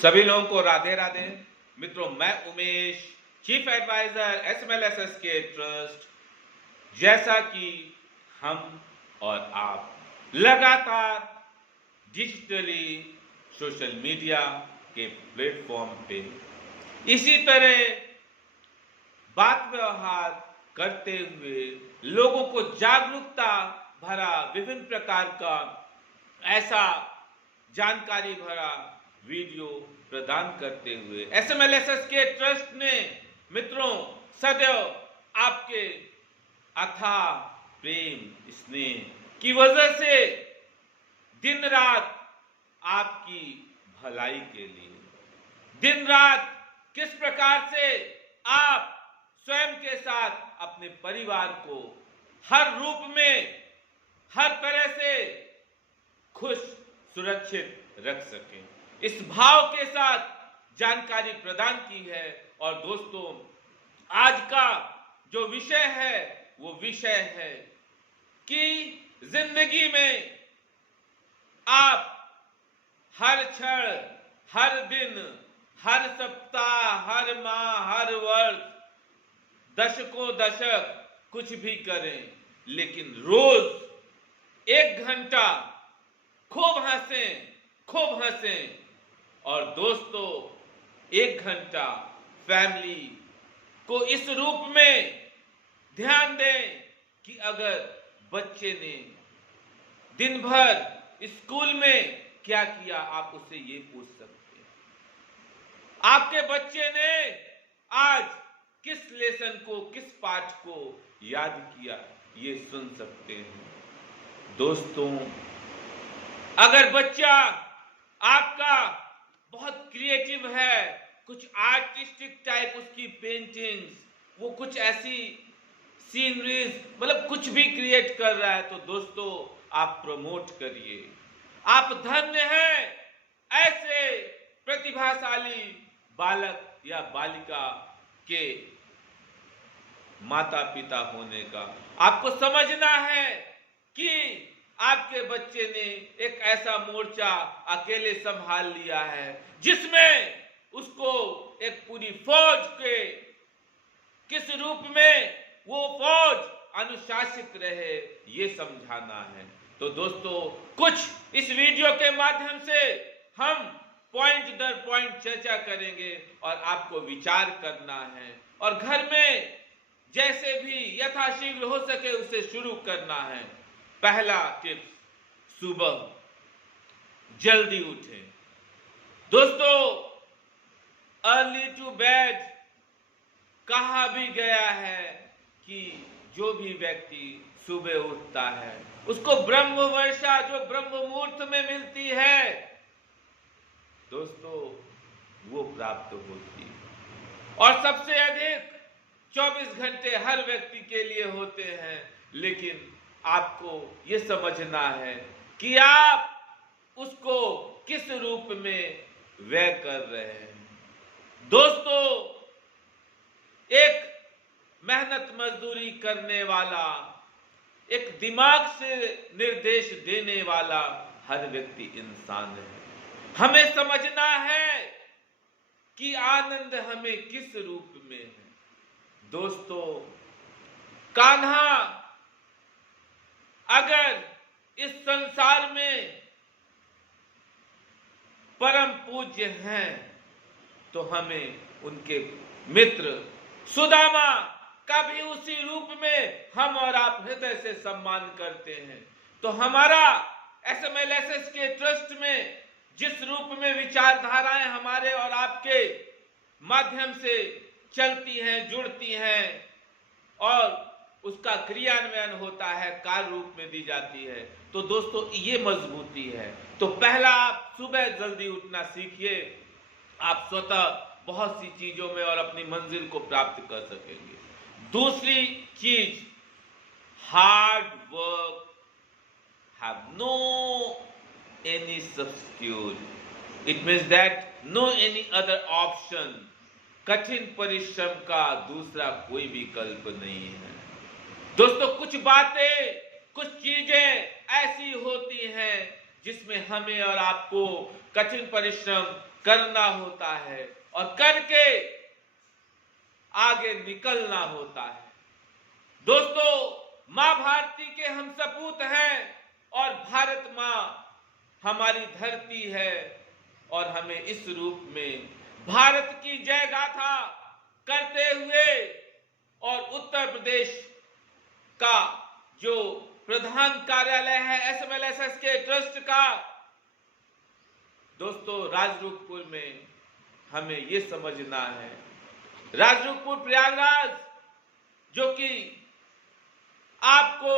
सभी लोगों को राधे राधे। मित्रों, मैं उमेश, चीफ एडवाइजर SMLSS के ट्रस्ट। जैसा कि हम और आप लगातार डिजिटली सोशल मीडिया के प्लेटफॉर्म पे इसी तरह बात व्यवहार करते हुए लोगों को जागरूकता भरा विभिन्न प्रकार का ऐसा जानकारी भरा वीडियो प्रदान करते हुए SMLSS के ट्रस्ट ने मित्रों सदैव आपके अथाह प्रेम स्नेह की वजह से दिन रात आपकी भलाई के लिए, दिन रात किस प्रकार से आप स्वयं के साथ अपने परिवार को हर रूप में हर तरह से खुश सुरक्षित रख सकें, इस भाव के साथ जानकारी प्रदान की है। और दोस्तों, आज का जो विषय है वो विषय है कि जिंदगी में आप हर क्षण, हर दिन, हर सप्ताह, हर माह, हर वर्ष, दशकों दशक कुछ भी करें, लेकिन रोज 1 घंटा खूब हंसें और दोस्तों 1 घंटा फैमिली को इस रूप में ध्यान दें कि अगर बच्चे ने दिन भर स्कूल में क्या किया, आप उससे ये पूछ सकते हैं। आपके बच्चे ने आज किस लेसन को, किस पाठ को याद किया, ये सुन सकते हैं। दोस्तों, अगर बच्चा आपका बहुत क्रिएटिव है, कुछ आर्टिस्टिक टाइप उसकी पेंटिंग्स, वो कुछ ऐसी सीनरीज, मतलब कुछ भी क्रिएट कर रहा है, तो दोस्तों आप प्रमोट करिए। आप धन्य हैं ऐसे प्रतिभाशाली बालक या बालिका के माता पिता होने का। आपको समझना है कि आपके बच्चे ने एक ऐसा मोर्चा अकेले संभाल लिया है जिसमें उसको एक पूरी फौज के किस रूप में वो फौज अनुशासित रहे, ये समझाना है। तो दोस्तों, कुछ इस वीडियो के माध्यम से हम पॉइंट दर पॉइंट चर्चा करेंगे और आपको विचार करना है और घर में जैसे भी यथाशीघ्र हो सके उसे शुरू करना है। पहला टिप्स, सुबह जल्दी उठें। दोस्तों, अर्ली टू बेड कहा भी गया है कि जो भी व्यक्ति सुबह उठता है उसको ब्रह्म वर्षा जो ब्रह्म मुहूर्त में मिलती है, दोस्तों वो प्राप्त होती है। और सबसे अधिक 24 घंटे हर व्यक्ति के लिए होते हैं, लेकिन आपको ये समझना है कि आप उसको किस रूप में व्यय कर रहे हैं। दोस्तों, एक मेहनत मजदूरी करने वाला, एक दिमाग से निर्देश देने वाला हर व्यक्ति इंसान है। हमें समझना है कि आनंद हमें किस रूप में है। दोस्तों, कान्हा अगर इस संसार में परम पूज्य हैं तो हमें उनके मित्र सुदामा का भी उसी रूप में हम और आप हृदय से सम्मान करते हैं। तो हमारा SMLSS के ट्रस्ट में जिस रूप में विचारधाराएं हमारे और आपके माध्यम से चलती हैं, जुड़ती हैं और उसका क्रियान्वयन होता है, कार्य रूप में दी जाती है, तो दोस्तों ये मजबूती है। तो पहला, आप सुबह जल्दी उठना सीखिए। आप स्वतः बहुत सी चीजों में और अपनी मंजिल को प्राप्त कर सकेंगे। दूसरी चीज, hard work have no any substitute. It means that no any other option. कठिन परिश्रम का दूसरा कोई विकल्प नहीं है। दोस्तों, कुछ बातें, कुछ चीजें ऐसी होती हैं जिसमें हमें और आपको कठिन परिश्रम करना होता है और करके आगे निकलना होता है। दोस्तों, मां भारती के हम सपूत हैं और भारत मां हमारी धरती है और हमें इस रूप में भारत की जय गाथा करते हुए और उत्तर प्रदेश का जो प्रधान कार्यालय है एसएमएलएसएस के ट्रस्ट का, दोस्तों राजरूपपुर में हमें ये समझना है, राजरूपपुर प्रयागराज जो कि आपको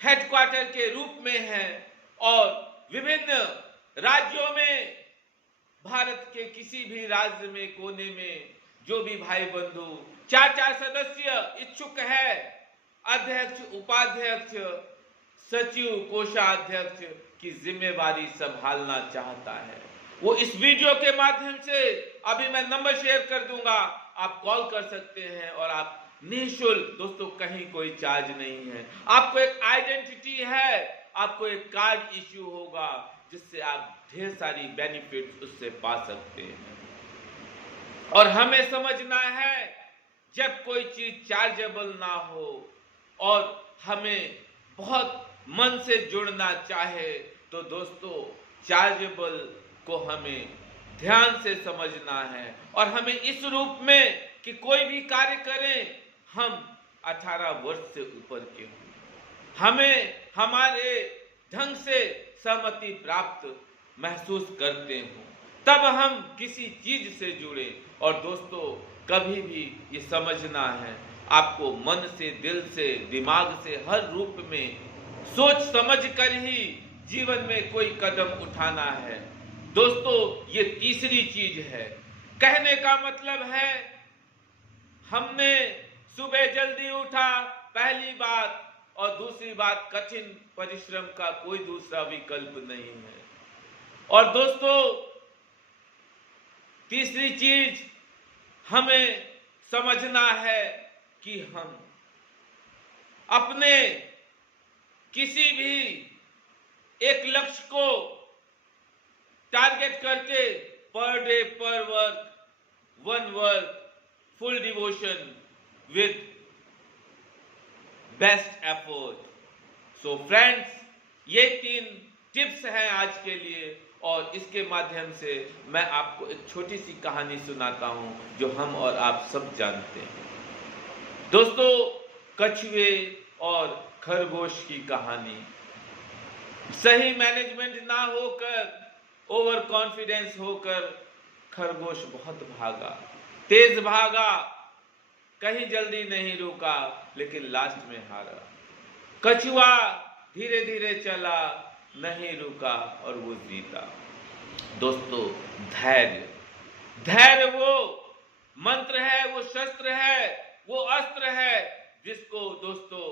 हेडक्वार्टर के रूप में है और विभिन्न राज्यों में भारत के किसी भी राज्य में कोने में जो भी भाई बंधु 4-4 सदस्य इच्छुक है, अध्यक्ष, उपाध्यक्ष, सचिव, कोषाध्यक्ष की जिम्मेवारी संभालना चाहता है, वो इस वीडियो के माध्यम से अभी मैं नंबर शेयर कर दूंगा, आप कॉल कर सकते हैं और आप निःशुल्क, दोस्तों कहीं कोई चार्ज नहीं है, आपको एक आइडेंटिटी है, आपको एक कार्ड इश्यू होगा जिससे आप ढेर सारी बेनिफिट्स उससे पा सकते हैं। और हमें समझना है जब कोई चीज चार्जेबल ना हो और हमें बहुत मन से जुड़ना चाहे तो दोस्तों चार्जेबल को हमें ध्यान से समझना है और हमें इस रूप में कि कोई भी कार्य करें हम 18 वर्ष से ऊपर के हों, हमें हमारे ढंग से सहमति प्राप्त महसूस करते हो, तब हम किसी चीज से जुड़े। और दोस्तों कभी भी ये समझना है, आपको मन से, दिल से, दिमाग से, हर रूप में सोच समझ कर ही जीवन में कोई कदम उठाना है। दोस्तों ये तीसरी चीज है, कहने का मतलब है हमने सुबह जल्दी उठा, पहली बात, और दूसरी बात कठिन परिश्रम का कोई दूसरा विकल्प नहीं है। और दोस्तों तीसरी चीज हमें समझना है कि हम अपने किसी भी एक लक्ष्य को टारगेट करके पर डे पर work full devotion with best effort. So friends, ये 3 टिप्स हैं आज के लिए और इसके माध्यम से मैं आपको एक छोटी सी कहानी सुनाता हूं जो हम और आप सब जानते हैं। दोस्तों कछुए और खरगोश की कहानी। सही मैनेजमेंट ना होकर, ओवर कॉन्फिडेंस होकर खरगोश बहुत भागा, तेज भागा, कहीं जल्दी नहीं रुका, लेकिन लास्ट में हारा। कछुआ धीरे धीरे चला, नहीं रुका और वो जीता। दोस्तों धैर्य, धैर्य वो मंत्र है, वो शस्त्र है, वो अस्त्र है जिसको दोस्तों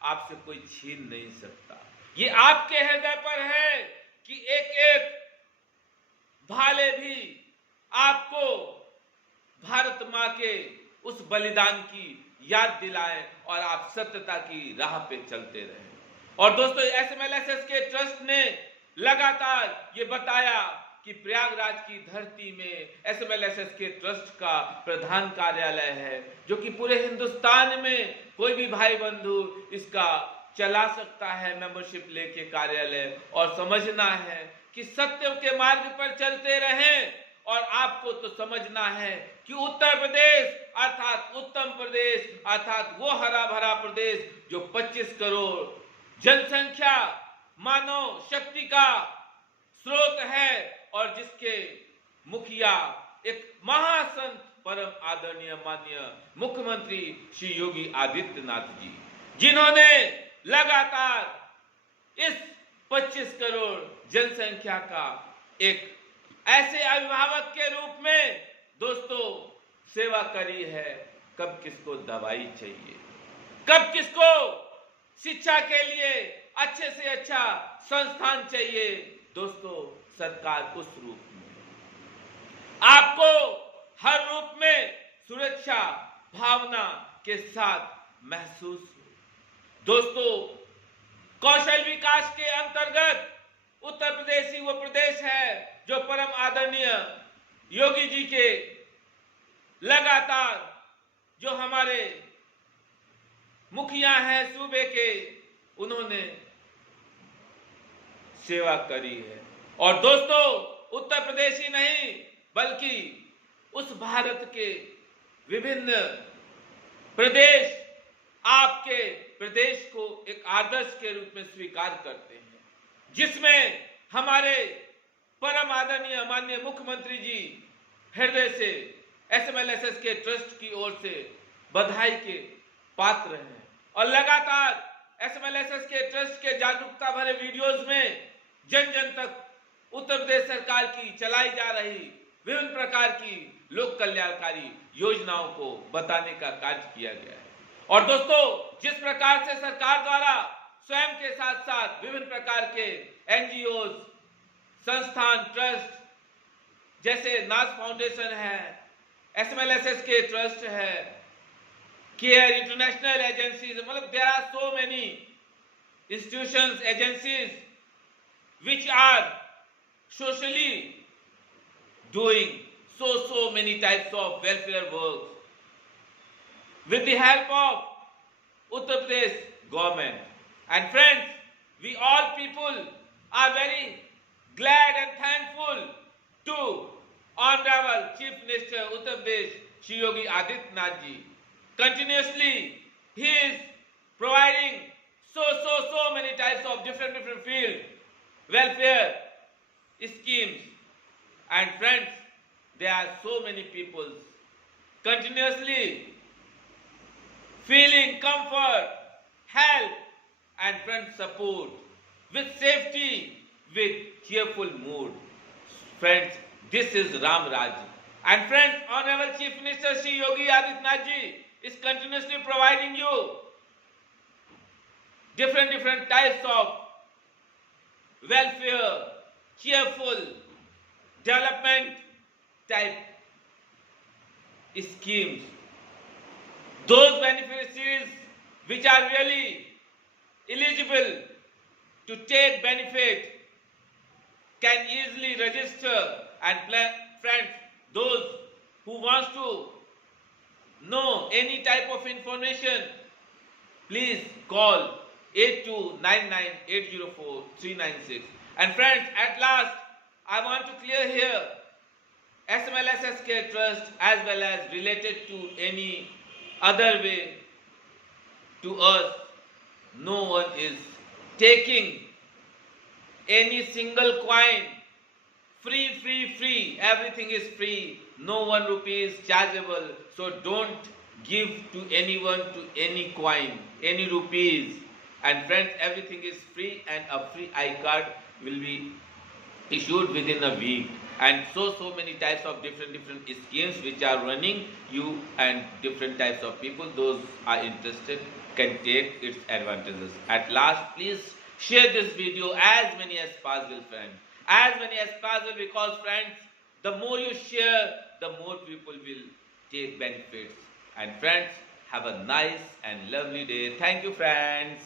आपसे कोई छीन नहीं सकता। ये आपके हृदय पर है कि एक एक भाले भी आपको भारत मां के उस बलिदान की याद दिलाएं और आप सत्यता की राह पे चलते रहें। और दोस्तों एसएमएलएसएस के ट्रस्ट ने लगातार ये बताया कि प्रयागराज की धरती में एसएमएलएसएस के ट्रस्ट का प्रधान कार्यालय है, जो कि पूरे हिंदुस्तान में कोई भी भाई बंधु इसका चला सकता है मेंबरशिप लेके कार्यालय। और समझना है कि सत्य के मार्ग पर चलते रहें। और आपको तो समझना है कि उत्तर प्रदेश अर्थात उत्तम प्रदेश अर्थात वो हरा भरा प्रदेश जो 25 करोड़ जनसंख्या मानव शक्ति का स्रोत है और जिसके मुखिया एक महासंत परम आदरणीय माननीय मुख्यमंत्री श्री योगी आदित्यनाथ जी, जिन्होंने लगातार इस 25 करोड़ जनसंख्या का एक ऐसे अभिभावक के रूप में दोस्तों सेवा करी है। कब किसको दवाई चाहिए, कब किसको शिक्षा के लिए अच्छे से अच्छा संस्थान चाहिए, दोस्तों सरकार उस रूप में आपको हर रूप में सुरक्षा भावना के साथ महसूस हो। दोस्तों कौशल विकास के अंतर्गत उत्तर प्रदेश ही वो प्रदेश है जो परम आदरणीय योगी जी के लगातार जो हमारे मुखिया हैं सूबे के, उन्होंने सेवा करी है। और दोस्तों, उत्तर प्रदेश ही नहीं बल्कि उस भारत के विभिन्न प्रदेश आपके प्रदेश को एक आदर्श के रूप में स्वीकार करते हैं, जिसमें हमारे परम आदरणीय माननीय मुख्यमंत्री जी हृदय से एसएमएलएसएस के ट्रस्ट की ओर से बधाई के पात्र हैं। और लगातार एसएमएलएसएस के ट्रस्ट के जागरूकता भरे वीडियोस में जन जन तक उत्तर प्रदेश सरकार की चलाई जा रही विभिन्न प्रकार की लोक कल्याणकारी योजनाओं को बताने का कार्य किया गया है। और दोस्तों, जिस प्रकार से सरकार द्वारा स्वयं के साथ साथ विभिन्न प्रकार के एनजीओ, संस्थान, ट्रस्ट जैसे नाज फाउंडेशन है, एसएमएलएसएस के ट्रस्ट है, केयर इंटरनेशनल एजेंसीज, मतलब there are so many institutions, agencies which are socially doing so many types of welfare work with the help of Uttar Pradesh government. And friends, we all people are very glad and thankful to Honorable Chief Minister Uttar Pradesh Shri Yogi Adityanath ji. Continuously he is providing so many types of different fields, welfare schemes. And friends, there are so many people continuously feeling comfort, help and friends support with safety, with cheerful mood. Friends, this is Ram Raj. And friends, Honorable Chief Minister Shri Yogi Adityanath ji is continuously providing you different types of welfare, cheerful development type schemes. Those beneficiaries which are really eligible to take benefit can easily register. And friends, those who wants to know any type of information, please call 8299-804-396. And friends, at last, I want to clear here, SMLSSK Trust as well as related to any other way to us, no one is taking any single coin. Free, everything is free, no 1 rupee is chargeable. So don't give to anyone to any coin, any rupees. And friends, everything is free and a free iCard will be issued within a week. And so many types of different schemes which are running, you and different types of people, those are interested can take its advantages. At last, please share this video as many as possible, friends. As many as possible, because friends, the more you share, the more people will take benefits. And friends, have a nice and lovely day. Thank you, friends.